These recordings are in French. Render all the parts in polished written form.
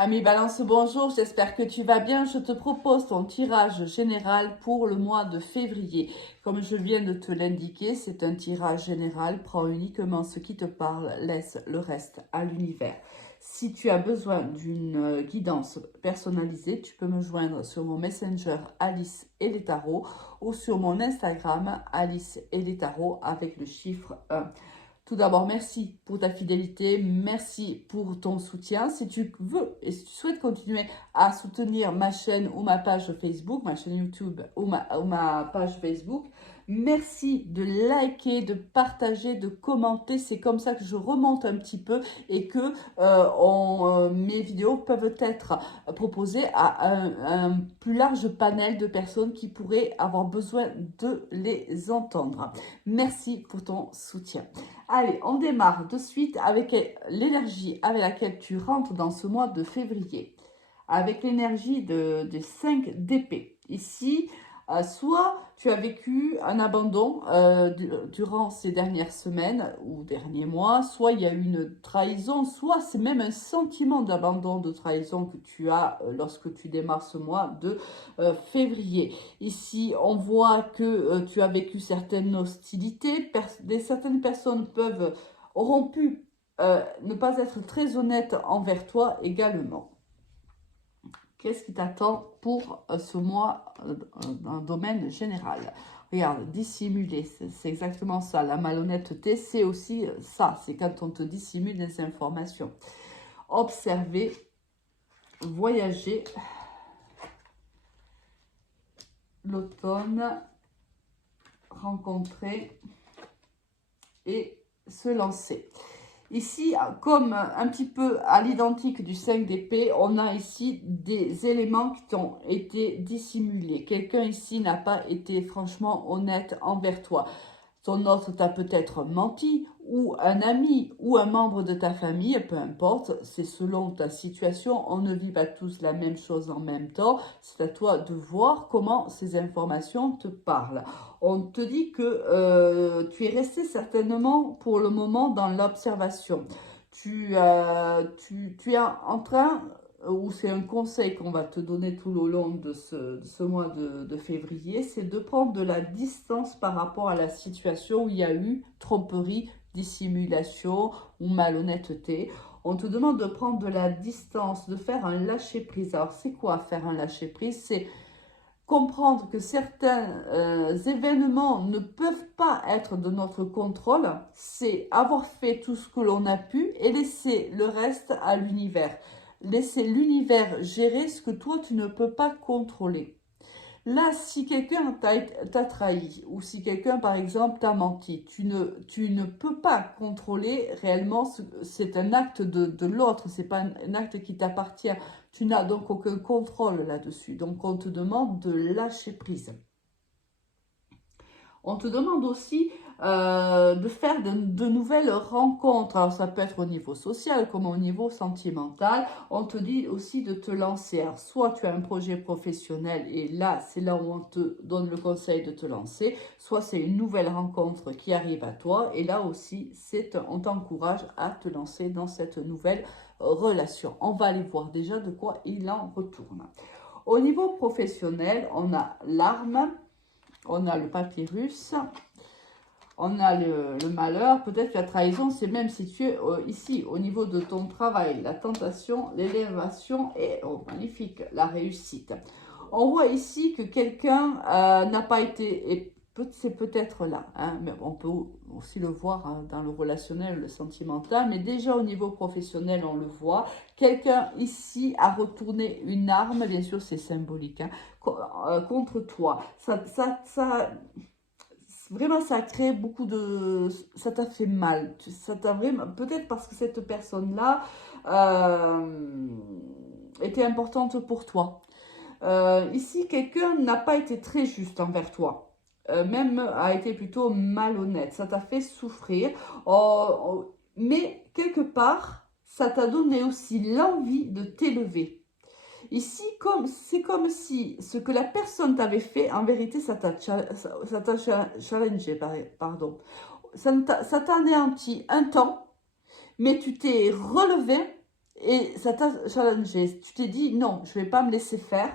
Ami Balance, bonjour, j'espère que tu vas bien. Je te propose ton tirage général pour le mois de février. Comme je viens de te l'indiquer, c'est un tirage général. Prends uniquement ce qui te parle, laisse le reste à l'univers. Si tu as besoin d'une guidance personnalisée, tu peux me joindre sur mon Messenger Alice et les tarots ou sur mon Instagram Alice et les tarots avec le chiffre 1. Tout d'abord, merci pour ta fidélité, merci pour ton soutien. Si tu veux et si tu souhaites continuer à soutenir ma chaîne ou ma page Facebook, ma chaîne YouTube ou ma page Facebook, merci de liker, de partager, de commenter. C'est comme ça que je remonte un petit peu et que mes vidéos peuvent être proposées à un plus large panel de personnes qui pourraient avoir besoin de les entendre. Merci pour ton soutien. Allez, on démarre de suite avec l'énergie avec laquelle tu rentres dans ce mois de février. Avec l'énergie de 5 d'épée. Ici, soit tu as vécu un abandon durant ces dernières semaines ou derniers mois, soit il y a eu une trahison, soit c'est même un sentiment d'abandon, de trahison que tu as lorsque tu démarres ce mois de février. Ici, on voit que tu as vécu certaines hostilités, certaines personnes auront pu ne pas être très honnêtes envers toi également. Qu'est-ce qui t'attend pour ce mois dans le domaine général? Regarde, dissimuler, c'est exactement ça. La malhonnêteté, c'est aussi ça. C'est quand on te dissimule des informations. Observer, voyager, l'automne, rencontrer et se lancer. Ici, comme un petit peu à l'identique du 5 d'épée, on a ici des éléments qui ont été dissimulés. Quelqu'un ici n'a pas été franchement honnête envers toi. Ton autre t'a peut-être menti, ou un ami, ou un membre de ta famille, peu importe, c'est selon ta situation, on ne vit pas tous la même chose en même temps, c'est à toi de voir comment ces informations te parlent. On te dit que tu es resté certainement pour le moment dans l'observation. Tu es en train ou c'est un conseil qu'on va te donner tout au long de ce mois de février, c'est de prendre de la distance par rapport à la situation où il y a eu tromperie, dissimulation ou malhonnêteté. On te demande de prendre de la distance, de faire un lâcher-prise. Alors, c'est quoi faire un lâcher-prise? C'est comprendre que certains événements ne peuvent pas être de notre contrôle. C'est avoir fait tout ce que l'on a pu et laisser le reste à l'univers. Laisser l'univers gérer ce que toi, tu ne peux pas contrôler. Là, si quelqu'un t'a trahi ou si quelqu'un, par exemple, t'a menti, tu ne peux pas contrôler réellement, c'est un acte de l'autre, c'est pas un acte qui t'appartient. Tu n'as donc aucun contrôle là-dessus. Donc, on te demande de lâcher prise. On te demande aussi de faire de nouvelles rencontres. Alors, ça peut être au niveau social comme au niveau sentimental. On te dit aussi de te lancer. Alors, soit tu as un projet professionnel et là, c'est là où on te donne le conseil de te lancer. Soit c'est une nouvelle rencontre qui arrive à toi. Et là aussi, on t'encourage à te lancer dans cette nouvelle relation. On va aller voir déjà de quoi il en retourne. Au niveau professionnel, on a l'arme. On a le papyrus, on a le malheur, peut-être la trahison, c'est même situé ici, au niveau de ton travail, la tentation, l'élévation et, oh magnifique, la réussite. On voit ici que quelqu'un n'a pas été, et c'est peut-être là, hein, mais on peut aussi le voir hein, dans le relationnel, le sentimental, mais déjà au niveau professionnel, on le voit. Quelqu'un ici a retourné une arme, bien sûr c'est symbolique, hein, contre toi. Vraiment, ça a créé beaucoup de... Ça t'a fait mal. Ça t'a vraiment... Peut-être parce que cette personne-là était importante pour toi. Ici, quelqu'un n'a pas été très juste envers toi. Même a été plutôt malhonnête. Ça t'a fait souffrir. Mais quelque part, ça t'a donné aussi l'envie de t'élever. Ici, c'est comme si ce que la personne t'avait fait, en vérité, ça t'a challengé, pardon. Ça t'a anéanti un temps, mais tu t'es relevé Et ça t'a challengé. Tu t'es dit, non, je ne vais pas me laisser faire.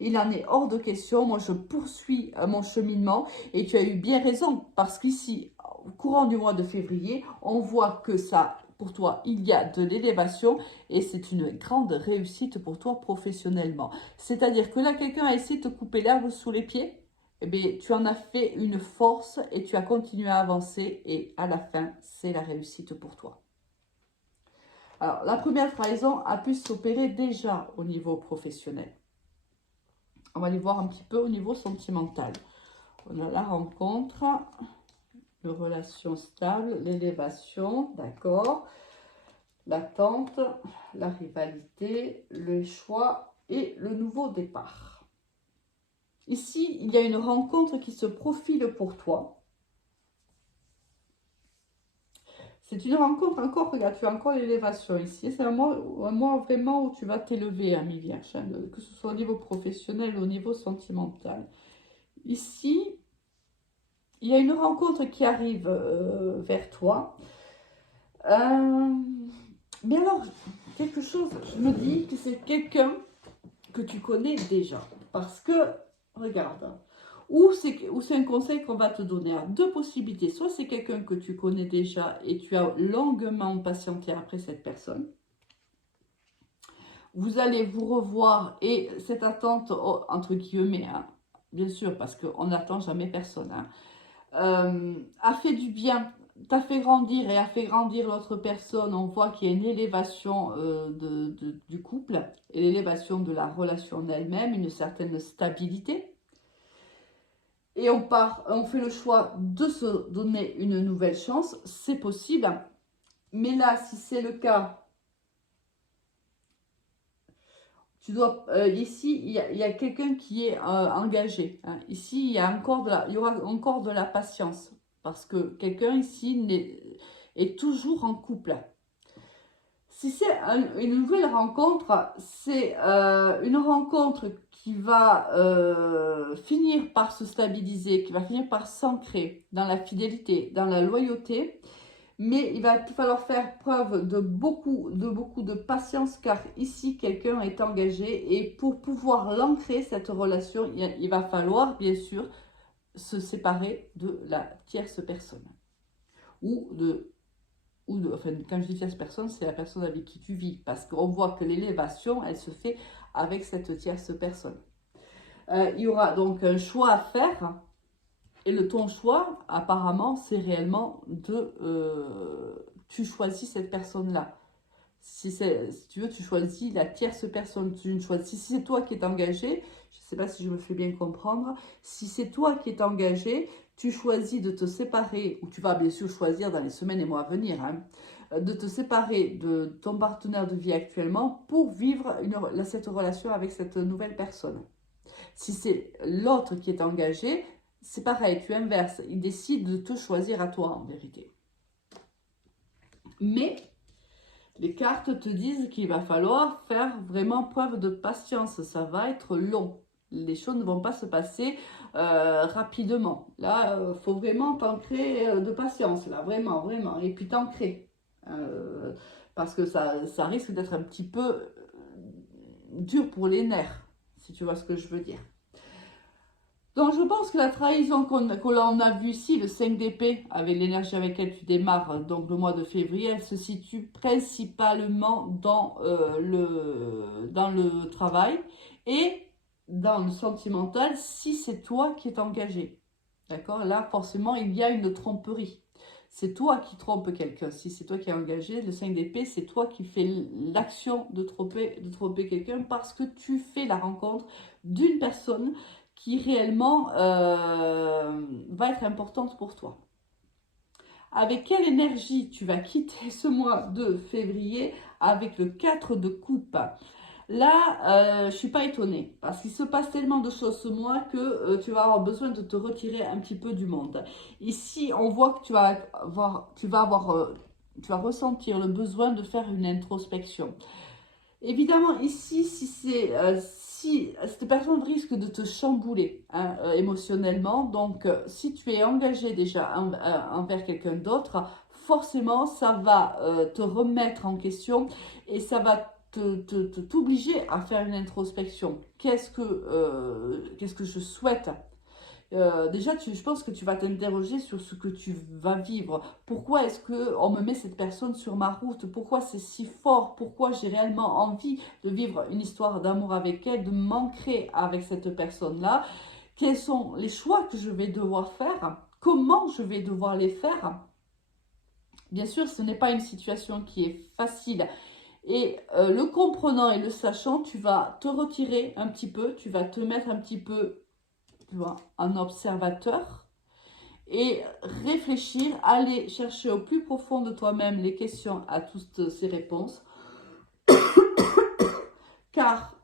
Il en est hors de question. Moi, je poursuis mon cheminement. Et tu as eu bien raison. Parce qu'ici, au courant du mois de février, on voit que ça, pour toi, il y a de l'élévation. Et c'est une grande réussite pour toi professionnellement. C'est-à-dire que là, quelqu'un a essayé de te couper l'herbe sous les pieds. Eh bien, tu en as fait une force et tu as continué à avancer. Et à la fin, c'est la réussite pour toi. Alors, la première trahison a pu s'opérer déjà au niveau professionnel. On va aller voir un petit peu au niveau sentimental. On a la rencontre, une relation stable, l'élévation, d'accord, l'attente, la rivalité, le choix et le nouveau départ. Ici, il y a une rencontre qui se profile pour toi. C'est une rencontre encore, regarde, tu as encore l'élévation ici. C'est un mois vraiment où tu vas t'élever, ami Vierge, hein, que ce soit au niveau professionnel ou au niveau sentimental. Ici, il y a une rencontre qui arrive vers toi. Mais alors, quelque chose, je me dis que c'est quelqu'un que tu connais déjà. Parce que, regarde, ou c'est un conseil qu'on va te donner à deux possibilités. Soit c'est quelqu'un que tu connais déjà et tu as longuement patienté après cette personne. Vous allez vous revoir et cette attente, entre guillemets, hein, bien sûr, parce qu'on n'attend jamais personne, hein, a fait du bien, t'a fait grandir et a fait grandir l'autre personne. On voit qu'il y a une élévation du couple, et l'élévation de la relation elle-même, une certaine stabilité. Et on fait le choix de se donner une nouvelle chance, c'est possible. Mais là, si c'est le cas, tu dois, ici, il y a quelqu'un qui est engagé, hein. Ici, il y aura encore de la patience. Parce que quelqu'un ici est toujours en couple. Si c'est une nouvelle rencontre, c'est une rencontre qui va finir par se stabiliser, qui va finir par s'ancrer dans la fidélité, dans la loyauté. Mais il va falloir faire preuve de beaucoup de patience, car ici, quelqu'un est engagé. Et pour pouvoir l'ancrer, cette relation, il va falloir, bien sûr, se séparer de la tierce personne. Enfin, quand je dis tierce personne, c'est la personne avec qui tu vis. Parce qu'on voit que l'élévation, elle se fait avec cette tierce personne. Il y aura donc un choix à faire. Et ton choix, apparemment, c'est réellement tu choisis cette personne-là. Si tu veux, tu choisis la tierce personne. Si c'est toi qui es engagé, je ne sais pas si je me fais bien comprendre, si c'est toi qui es engagé, tu choisis de te séparer, ou tu vas bien sûr choisir dans les semaines et mois à venir, hein, de te séparer de ton partenaire de vie actuellement pour vivre cette relation avec cette nouvelle personne. Si c'est l'autre qui est engagé, c'est pareil, tu inverses. Il décide de te choisir à toi, en vérité. Mais les cartes te disent qu'il va falloir faire vraiment preuve de patience. Ça va être long. Les choses ne vont pas se passer rapidement. Là, il faut vraiment t'ancrer de patience. Là, vraiment, vraiment. Et puis t'ancrer. Parce que ça risque d'être un petit peu dur pour les nerfs, si tu vois ce que je veux dire. Donc, je pense que la trahison qu'on a vue ici, le 5 d'épée, avec l'énergie avec laquelle tu démarres, donc le mois de février, elle se situe principalement dans le travail et dans le sentimental, si c'est toi qui es engagé. D'accord? Là, forcément, il y a une tromperie. C'est toi qui trompes quelqu'un. Si c'est toi qui es engagé, le 5 d'épée, c'est toi qui fais l'action de tromper quelqu'un parce que tu fais la rencontre d'une personne qui réellement va être importante pour toi. Avec quelle énergie tu vas quitter ce mois de février avec le 4 de coupe? Là, je ne suis pas étonnée parce qu'il se passe tellement de choses ce mois que tu vas avoir besoin de te retirer un petit peu du monde. Ici, on voit que tu vas ressentir le besoin de faire une introspection. Évidemment, ici, si cette personne risque de te chambouler, hein, émotionnellement, donc si tu es engagé déjà envers quelqu'un d'autre, forcément, ça va te remettre en question et ça va t'obliger à faire une introspection. Qu'est-ce que je souhaite? Déjà, je pense que tu vas t'interroger sur ce que tu vas vivre. Pourquoi est-ce qu'on me met cette personne sur ma route? Pourquoi c'est si fort? Pourquoi j'ai réellement envie de vivre une histoire d'amour avec elle, de m'ancrer avec cette personne-là? Quels sont les choix que je vais devoir faire? Comment je vais devoir les faire? Bien sûr, ce n'est pas une situation qui est facile. Et le comprenant et le sachant, tu vas te retirer un petit peu, tu vas te mettre un petit peu, tu vois, en observateur et réfléchir, aller chercher au plus profond de toi-même les questions à toutes ces réponses. Car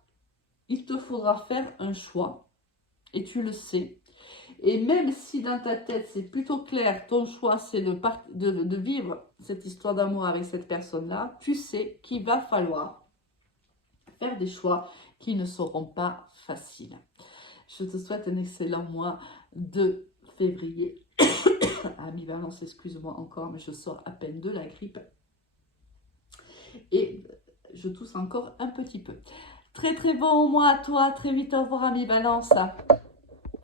il te faudra faire un choix et tu le sais. Et même si dans ta tête, c'est plutôt clair, ton choix, c'est de vivre cette histoire d'amour avec cette personne-là, tu sais qu'il va falloir faire des choix qui ne seront pas faciles. Je te souhaite un excellent mois de février. Ami Balance, excuse-moi encore, mais je sors à peine de la grippe. Et je tousse encore un petit peu. Très très bon mois à toi. Très vite, au revoir, Ami Balance.